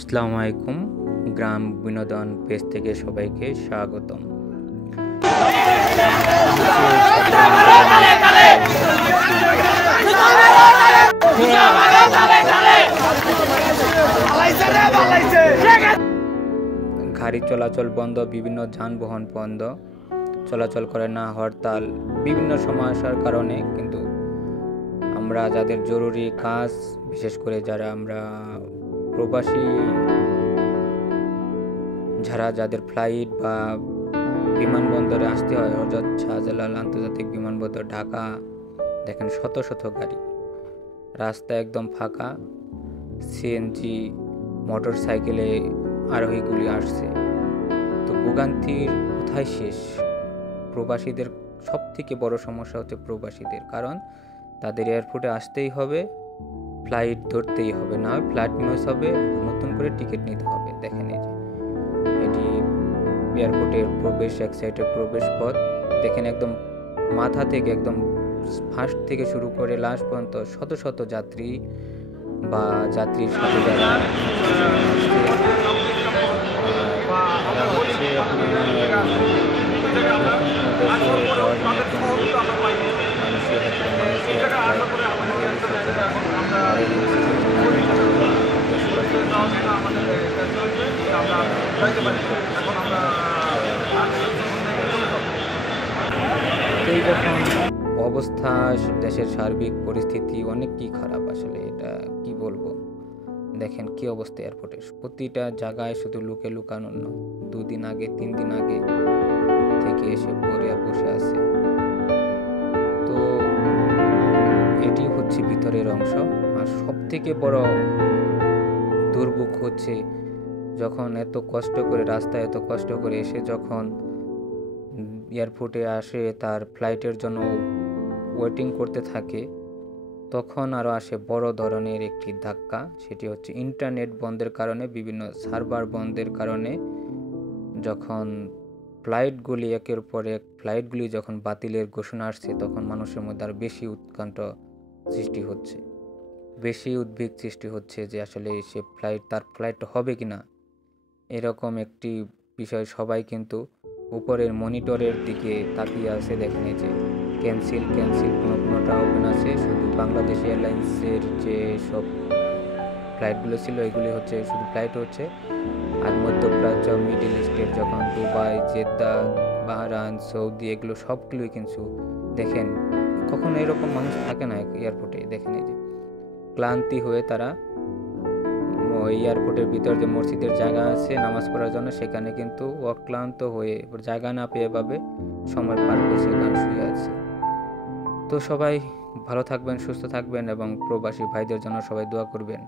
আসসালামু আলাইকুম। গ্রাম বিনোদন পেজ থেকে সবাইকে স্বাগতম। গাড়ি চলাচল বন্ধ, বিভিন্ন যানবাহন বন্ধ, চলাচল করে না, হরতাল, বিভিন্ন সমস্যার কারণে কিন্তু আমরা যাদের জরুরি কাজ, বিশেষ করে যারা আমরা প্রবাসী, যাদের ফ্লাইট বা বিমানবন্দরে আসতে হয়, হযরত শাহজালাল আন্তর্জাতিক বিমানবন্দর ঢাকা, দেখেন শত শত গাড়ি, রাস্তা একদম ফাঁকা, সিএনজি মোটর সাইকেলে আরোহীগুলি আসছে। তো ভোগান্তির কোথায় শেষ? প্রবাসীদের সব থেকে বড় সমস্যা হচ্ছে প্রবাসীদের, কারণ তাদের এয়ারপোর্টে আসতেই হবে, ফ্লাইট ধরতেই হবে, না হয় ফ্লাইট মিস হবে, নতুন করে টিকিট নিতে হবে। দেখেন এই যে এটি এয়ারপোর্টের প্রবেশ, এক সাইডের প্রবেশ পথ, দেখেন একদম মাথা থেকে একদম ফার্স্ট থেকে শুরু করে লাস্ট পর্যন্ত শত শত যাত্রী বা যাত্রীর সাথে যারা এই যখন অবস্থা, দেশের সার্বিক পরিস্থিতি অনেকই খারাপ। আসলে এটা কি বলবো, দেখেন কি অবস্থা এয়ারপোর্টের, প্রতিটা জায়গায় শুধু লুকানো, 2 দিন আগে 3 দিন আগে থেকে এসে পড়িয়া বসে আছে। তো এটি হচ্ছে ভিতরের অংশ। আর সব থেকে বড় দুর্ভোগ হচ্ছে যখন এত কষ্ট করে রাস্তায় এত কষ্ট করে এসে যখন এয়ারপোর্টে আসে, তার ফ্লাইটের জন্য ওয়েটিং করতে থাকে, তখন আরও আসে বড় ধরনের একটি ধাক্কা। সেটি হচ্ছে ইন্টারনেট বন্ধের কারণে, বিভিন্ন সার্ভার বন্ধের কারণে যখন ফ্লাইটগুলি একের পর এক ফ্লাইটগুলি যখন বাতিলের ঘোষণা আসছে, তখন মানুষের মধ্যে আরও বেশি উৎকণ্ঠা সৃষ্টি হচ্ছে, বেশি উদ্বেগ সৃষ্টি হচ্ছে যে আসলে সে তার ফ্লাইট হবে কি না, এরকম একটি বিষয়। সবাই কিন্তু উপরের মনিটরের দিকে তাকিয়ে আছে। দেখেন এই যে ক্যান্সেল কোনোটা ওপেন আছে, শুধু বাংলাদেশ এয়ারলাইন্সের যে সব ফ্লাইটগুলো ছিল এগুলি হচ্ছে শুধু ফ্লাইট হচ্ছে। আর মধ্যপ্রাচ্য, মিডল ইস্টের যখন দুবাই, জেদ্দা, বাহরাইন, সৌদি, এগুলো সবগুলোই কিন্তু দেখেন, কখনো এরকম মানুষ থাকে না এয়ারপোর্টে। দেখেন এই যে ক্লান্তি হয়ে তারা ওই এয়ারপোর্টের ভিতর যে মসজিদের জায়গা আছে নামাজ পড়ার জন্য, সেখানে কিন্তু অক্লান্ত হয়ে জায়গা না পেয়ে পাবে সময় পার করে সেখানে শুয়ে আছে। তো সবাই ভালো থাকবেন, সুস্থ থাকবেন এবং প্রবাসী ভাইদের জন্য সবাই দোয়া করবেন।